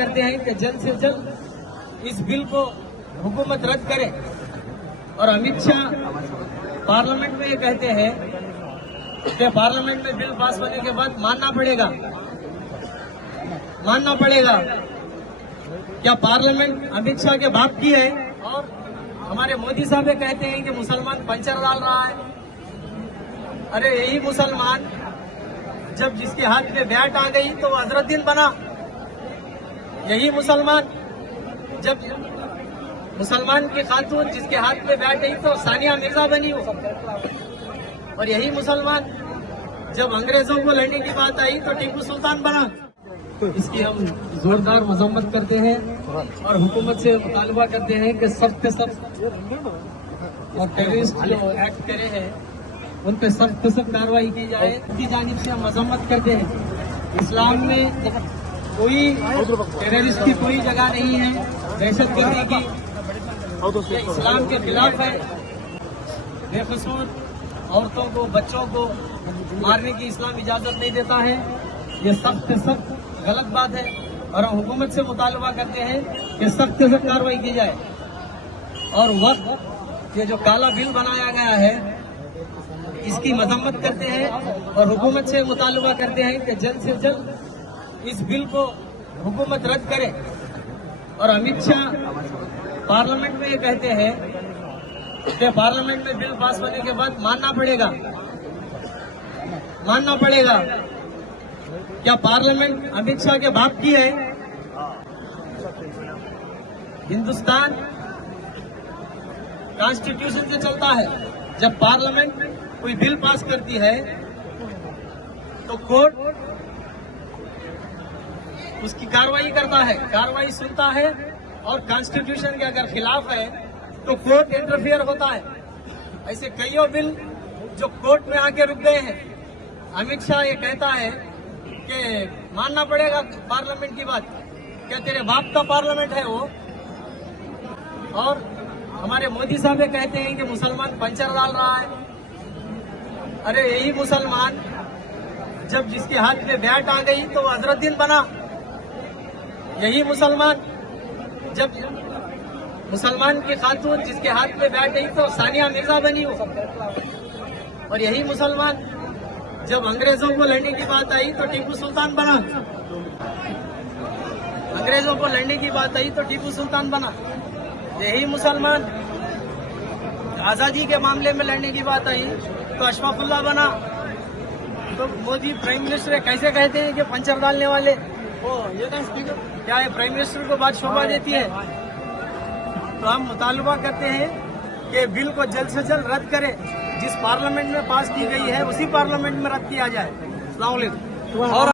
करते हैं कि जल्द से जल्द इस बिल को हुकूमत रद्द करे। और अमित शाह पार्लियामेंट में ये कहते हैं कि पार्लियामेंट में बिल पास होने के बाद मानना पड़ेगा। क्या पार्लियामेंट अमित शाह के बाप की है? और हमारे मोदी साहब ये कहते हैं कि मुसलमान पंचर डाल रहा है। अरे यही मुसलमान जब जिसके हाथ में बैट आ गई तो अजरद्दीन बना। यही मुसलमान जब मुसलमान की खातून जिसके हाथ में बैट गई तो सानिया मिर्जा बनी हो। और यही मुसलमान जब अंग्रेजों को लड़ने की बात आई तो टीपू सुल्तान बना। इसकी हम जोरदार मजम्मत करते हैं और हुकूमत से मुतालबा करते हैं कि सख्त से सख्त और टेररिस्ट जो एक्ट करे हैं उन पर सख्त से सख्त कार्रवाई की जाए। की जानिब से हम मजम्मत करते हैं। इस्लाम में कोई टेररिस्ट की कोई जगह नहीं है, दहशतगर्दी की। ये इस्लाम के खिलाफ है। बेकसूर औरतों को, बच्चों को मारने की इस्लाम इजाजत नहीं देता है। ये सख्त से सख्त गलत बात है और हम हुकूमत से मुतालबा करते हैं कि सख्त से सख्त कार्रवाई की जाए। और वक्त ये जो काला बिल बनाया गया है इसकी मजम्मत करते हैं और हुकूमत से मुतालबा करते हैं कि जल्द से जल्द इस बिल को हुकूमत रद्द करे। और अमित शाह पार्लियामेंट में ये कहते हैं कि पार्लियामेंट में बिल पास होने के बाद मानना पड़ेगा। क्या पार्लियामेंट अमित शाह के बाप की है? हिंदुस्तान कॉन्स्टिट्यूशन से चलता है। जब पार्लियामेंट कोई बिल पास करती है तो कोर्ट उसकी कार्रवाई करता है, कार्रवाई सुनता है और कॉन्स्टिट्यूशन के अगर खिलाफ है तो कोर्ट इंटरफियर होता है। ऐसे कईयों बिल जो कोर्ट में आके रुक गए हैं। अमित शाह ये कहता है कि मानना पड़ेगा पार्लियामेंट की बात। क्या तेरे बाप का पार्लियामेंट है वो? और हमारे मोदी साहब ये कहते हैं कि मुसलमान पंचर डाल रहा है। अरे यही मुसलमान जब जिसके हाथ में बैट आ गई तो अजरद्दीन बना। यही मुसलमान जब मुसलमान की खातून जिसके हाथ में बैट गई तो सानिया मिर्जा बनी हो। और यही मुसलमान जब अंग्रेजों को लड़ने की बात आई तो टीपू सुल्तान बना। अंग्रेजों को लड़ने की बात आई तो टीपू सुल्तान बना। यही मुसलमान आजादी के मामले में लड़ने की बात आई तो अशफाकुल्ला बना। तो मोदी प्राइम मिनिस्टर कैसे कहते हैं कि पंचर डालने वाले क्या है? प्राइम मिनिस्टर को बात शोभा देती है? तो हम मुतालबा करते हैं कि बिल को जल्द से जल्द रद्द करें। जिस पार्लियामेंट में पास की गई है उसी पार्लियामेंट में रद्द किया जाए। अस्सलाम वालेकुम। और